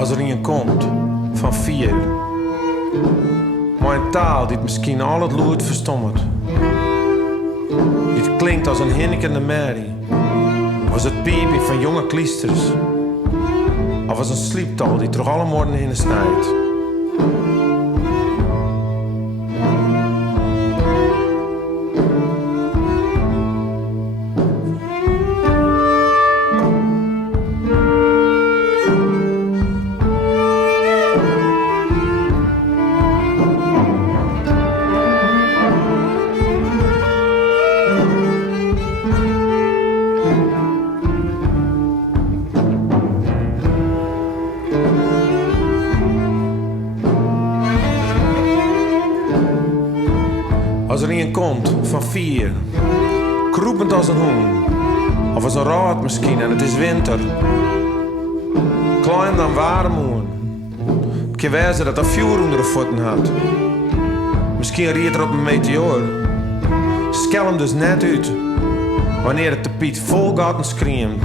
Als er een komt van 4. Maar een taal die het misschien al het loert verstommert. Dit klinkt als een hinnikende merrie. Of als het piepje van jonge kliesters. Of als een slieptal die toch alle morgen in de snijdt. Als er een komt van 4, kroepend als een hoen, of als een raad misschien en het is winter. Klein dan warm moen. Het kan wijzen dat er vuur onder de voeten had. Misschien riet er op een meteoor. Skel hem dus net uit, wanneer het tapiet vol gaat en schreeuwt.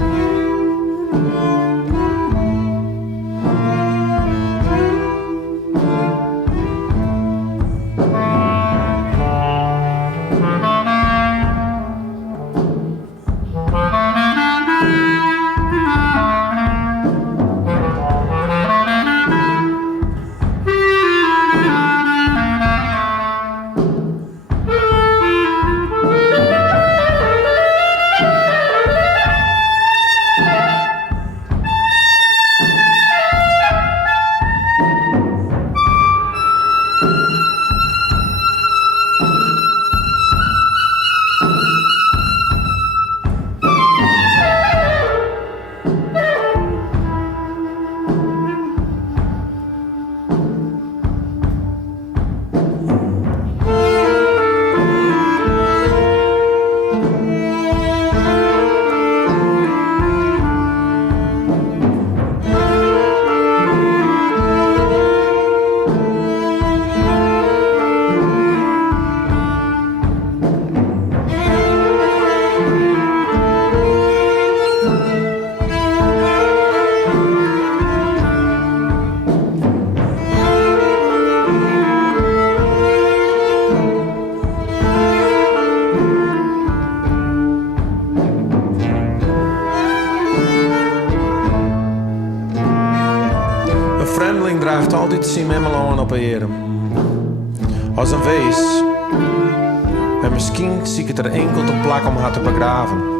Een vreemdeling draagt altijd zijn memmeloon op heren. Als een wees. En misschien zie ik het er enkel te plak om haar te begraven.